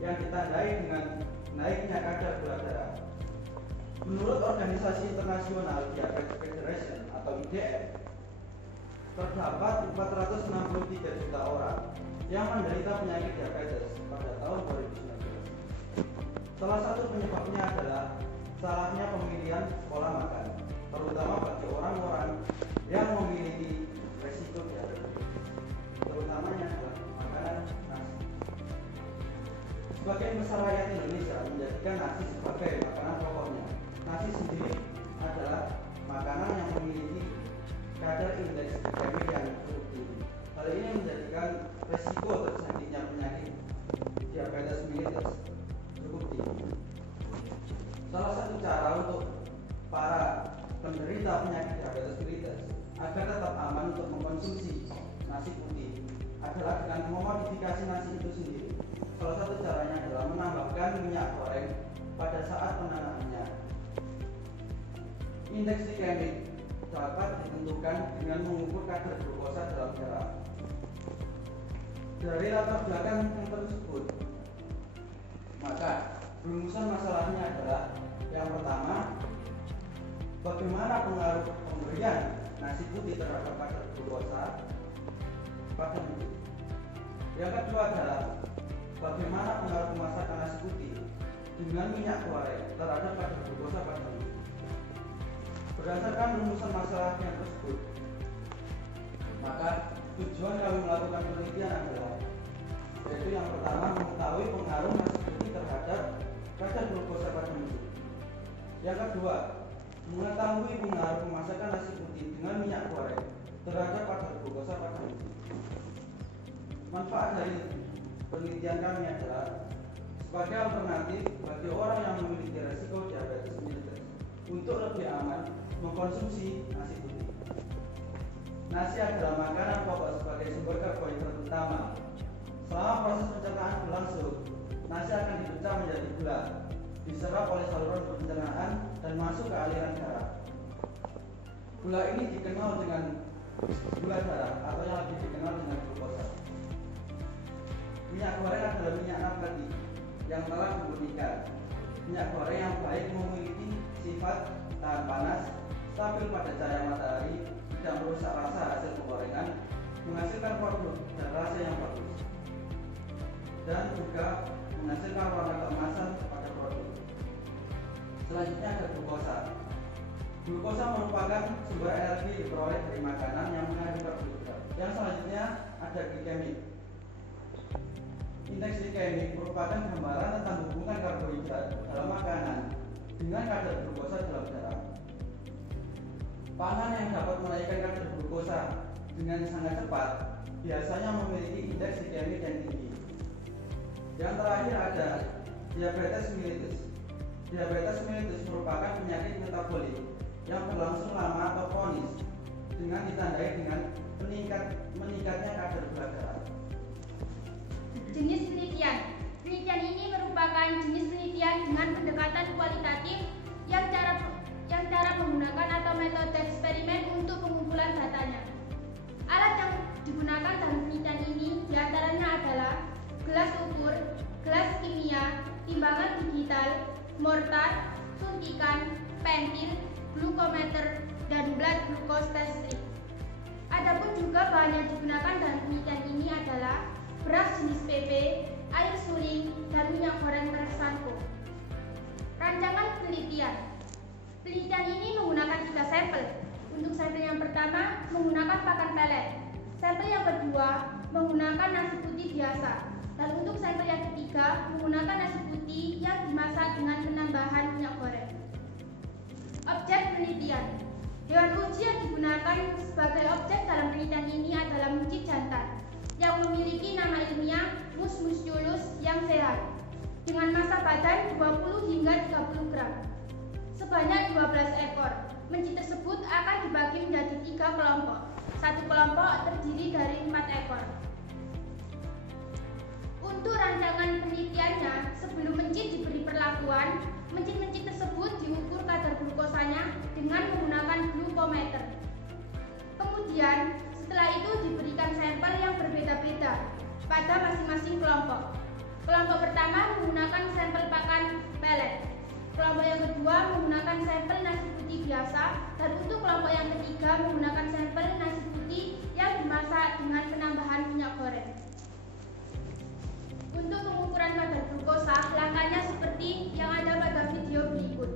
yang ditandai dengan naiknya kadar gula darah. Menurut Organisasi Internasional Diabetes Federation atau IDF, terdapat 463 juta orang yang menderita penyakit diabetes pada tahun 2019. Salah satu penyebabnya adalah salahnya pemilihan pola makan, terutama bagi orang-orang yang memiliki resiko diabetes, terutamanya adalah makanan nasi. Sebagian besar rakyat Indonesia menjadikan nasi sebagai makanan pokoknya. Nasi sendiri adalah makanan yang memiliki kadar indeks glikemik yang cukup tinggi. Hal ini menjadikan resiko terjadinya penyakit diabetes mellitus cukup tinggi. Salah satu cara untuk para penderita penyakit diabetes mellitus agar tetap aman untuk mengkonsumsi nasi putih adalah dengan memodifikasi nasi itu sendiri. Salah satu caranya adalah menambahkan minyak goreng pada saat penanamannya. Indeks glikemik dapat ditentukan dengan mengukur kadar glukosa dalam darah. Dari latar belakang yang tersebut, maka rumusan masalahnya adalah yang pertama, bagaimana pengaruh pemberian nasi putih terhadap kadar glukosa pada tubuh. Yang kedua adalah bagaimana pengaruh masakan nasi putih dengan minyak goreng terhadap kadar glukosa pada tubuh. Berdasarkan rumusan masalahnya tersebut, maka tujuan kami melakukan penelitian adalah yaitu yang pertama mengetahui pengaruh nasi putih terhadap kadar glukosa pada tubuh. Yang kedua, mengetahui pengaruh pemasakan nasi putih dengan minyak goreng terhadap kadar glukosa pada tubuh. Manfaat dari penelitian kami adalah sebagai alternatif bagi orang yang memiliki resiko diabetes mellitus untuk lebih aman mengkonsumsi nasi putih. Nasi adalah makanan pokok sebagai sumber karbohidrat utama. Selama proses pencernaan berlangsung, nasi akan dipecah menjadi gula, diserap oleh saluran pencernaan dan masuk ke aliran darah. Gula ini dikenal dengan gula darah atau yang lebih dikenal dengan glukosa. Minyak goreng adalah minyak nabati yang telah dimurnikan. Minyak goreng yang baik memiliki sifat tahan panas, stabil pada cahaya matahari, tidak merusak rasa hasil penggorengan, menghasilkan produk dan rasa yang bagus, dan juga menghasilkan warna keemasan pada produk. Selanjutnya ada glukosa. Glukosa merupakan sumber energi diperoleh dari makanan yang mengandung karbohidrat. Yang selanjutnya ada glikemik. Indeks glikemik merupakan gambaran tentang hubungan karbohidrat dalam makanan dengan kadar glukosa dalam darah. Pangan yang dapat menaikkan kadar glukosa dengan sangat cepat biasanya memiliki indeks glikemik yang tinggi. Yang terakhir ada diabetes mellitus. Diabetes mellitus merupakan penyakit metabolik yang berlangsung lama atau kronis dengan ditandai dengan meningkatnya kadar gula darah. Jenis penelitian. Penelitian ini merupakan jenis penelitian dengan pendekatan kualitatif yang cara menggunakan atau metode eksperimen untuk pengumpulan datanya. Alat yang digunakan dalam penelitian ini diantaranya adalah gelas ukur, gelas kimia, timbangan digital, mortar, suntikan, pentil, glukometer, dan blood glucose test strip. Adapun juga bahan yang digunakan dalam penelitian ini adalah beras jenis PP, air suling, dan minyak goreng merek Sanko. Rancangan penelitian. Penelitian ini menggunakan 3 sampel. Untuk sampel yang pertama menggunakan pakan pelet. Sampel yang kedua menggunakan nasi putih biasa. Dan untuk sampel yang ketiga menggunakan nasi putih yang dimasak dengan penambahan minyak goreng. Objek penelitian. Hewan uji yang digunakan sebagai objek dalam penelitian ini adalah mencit jantan yang memiliki nama ilmiah Mus musculus yang sehat dengan massa badan 20 hingga 30 gram. Sebanyak 12 ekor. Mencit tersebut akan dibagi menjadi 3 kelompok. Satu kelompok terdiri dari 4 ekor. Untuk rancangan penelitiannya, sebelum mencit diberi perlakuan, mencit-mencit tersebut diukur kadar glukosanya dengan menggunakan glukometer. Kemudian, setelah itu diberikan sampel yang berbeda-beda pada masing-masing kelompok. Kelompok pertama menggunakan sampel pakan pelet. Kelompok yang kedua menggunakan sampel nasi putih biasa, dan untuk kelompok yang ketiga menggunakan sampel nasi putih yang dimasak dengan penambahan minyak goreng. Untuk pengukuran kadar glukosa, langkahnya seperti yang ada pada video berikut.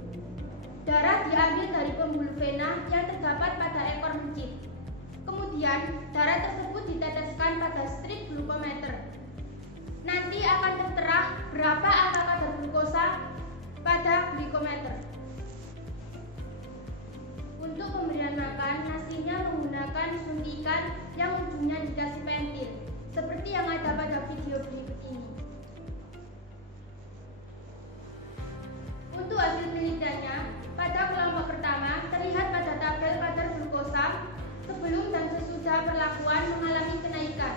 Darah diambil dari pembuluh vena yang terdapat pada ekor mencit. Kemudian, darah tersebut diteteskan pada strip glukometer. Nanti akan tertera berapa angka kadar glukosa pada glikometer. Untuk pemberian makan, nasinya menggunakan suntikan yang ujungnya dikasih pentil, seperti yang ada pada video berikut ini. Untuk hasil penelitiannya, pada kelompok pertama terlihat pada tabel kadar glukosa sebelum dan sesudah perlakuan mengalami kenaikan.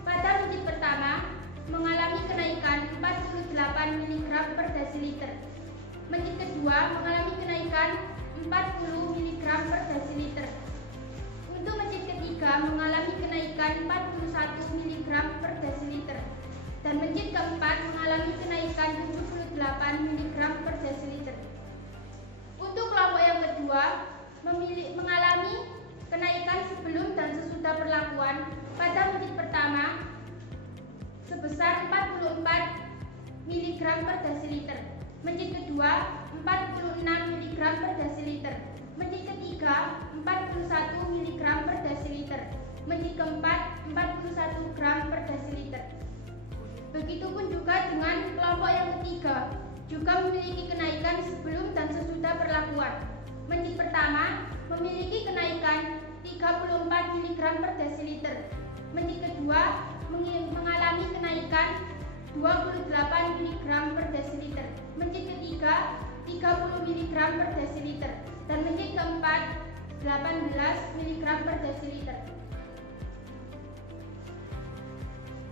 Pada mencit pertama mengalami kenaikan 48 mg per desiliter. Mencit kedua mengalami kenaikan 40 mg per desiliter. Untuk mencit ketiga mengalami kenaikan 41 mg per desiliter. Dan mencit keempat mengalami kenaikan 78 mg per desiliter. Untuk kelompok yang kedua mengalami kenaikan sebelum dan sesudah perlakuan. Pada mencit pertama sebesar 44 mg per desiliter. Mencit kedua 46 mg per desiliter. Mencit ketiga 41 mg per desiliter. Mencit keempat 41 gram per desiliter. Begitupun juga dengan kelompok yang ketiga, juga memiliki kenaikan sebelum dan sesudah perlakuan. Mencit pertama memiliki kenaikan 34 mg per desiliter. Mencit kedua mengalami kenaikan 28 mg per desiliter. Mencit ketiga 30 mg per desiliter. Dan mencit keempat 18 mg per desiliter.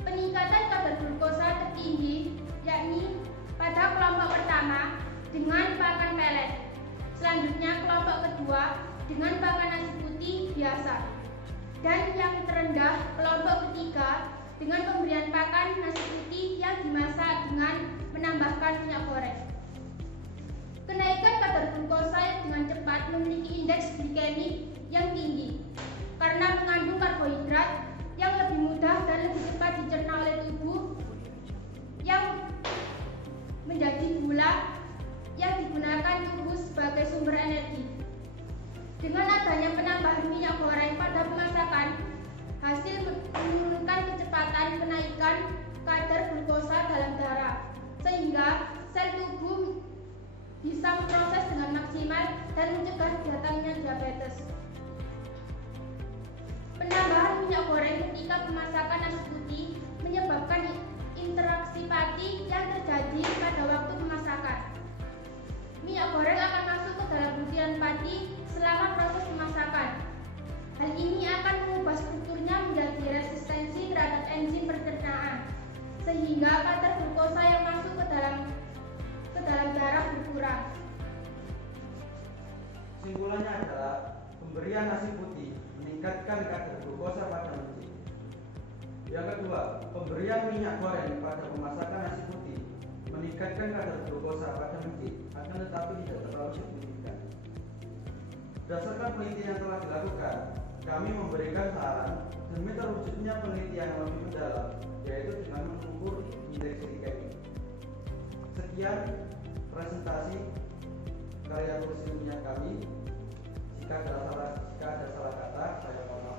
Peningkatan kadar glukosa tertinggi yakni pada kelompok pertama dengan pakan pelet. Selanjutnya kelompok kedua dengan pakan nasi putih biasa. Dan yang terendah kelompok ketiga dengan pemberian pakan nasi putih yang dimasak dengan menambahkan minyak goreng. Kenaikan kadar glukosa yang dengan cepat memiliki indeks glikemik yang tinggi karena mengandung karbohidrat yang lebih mudah dan lebih cepat dicerna oleh tubuh, yang menjadi gula yang digunakan tubuh sebagai sumber energi. Dengan adanya penambahan minyak goreng pada pemasakan, hasil menurunkan kecepatan kenaikan kadar glukosa dalam darah, sehingga sel tubuh bisa memproses dengan maksimal dan mencegah datangnya diabetes. Penambahan minyak goreng ketika pemasakan nasi putih menyebabkan interaksi pati yang terjadi pada waktu pemasakan. Minyak goreng akan masuk ke dalam butiran pati selama proses pemasakan. Hal ini akan mengubah strukturnya menjadi resistensi terhadap enzim pencernaan, sehingga kadar glukosa yang masuk ke dalam darah berkurang. Kesimpulannya adalah pemberian nasi putih meningkatkan kadar glukosa pada mencit. Yang kedua, pemberian minyak goreng pada pemasakan nasi putih meningkatkan kadar glukosa pada mencit, akan tetapi tidak terlalu signifikan. Berdasarkan penelitian yang telah dilakukan, kami memberikan saran demi terwujudnya penelitian yang lebih mendalam, yaitu dengan mengukur indeks glikemik. Sekian presentasi karya tulis ilmiah kami. Jika ada salah kata, saya mohon maaf.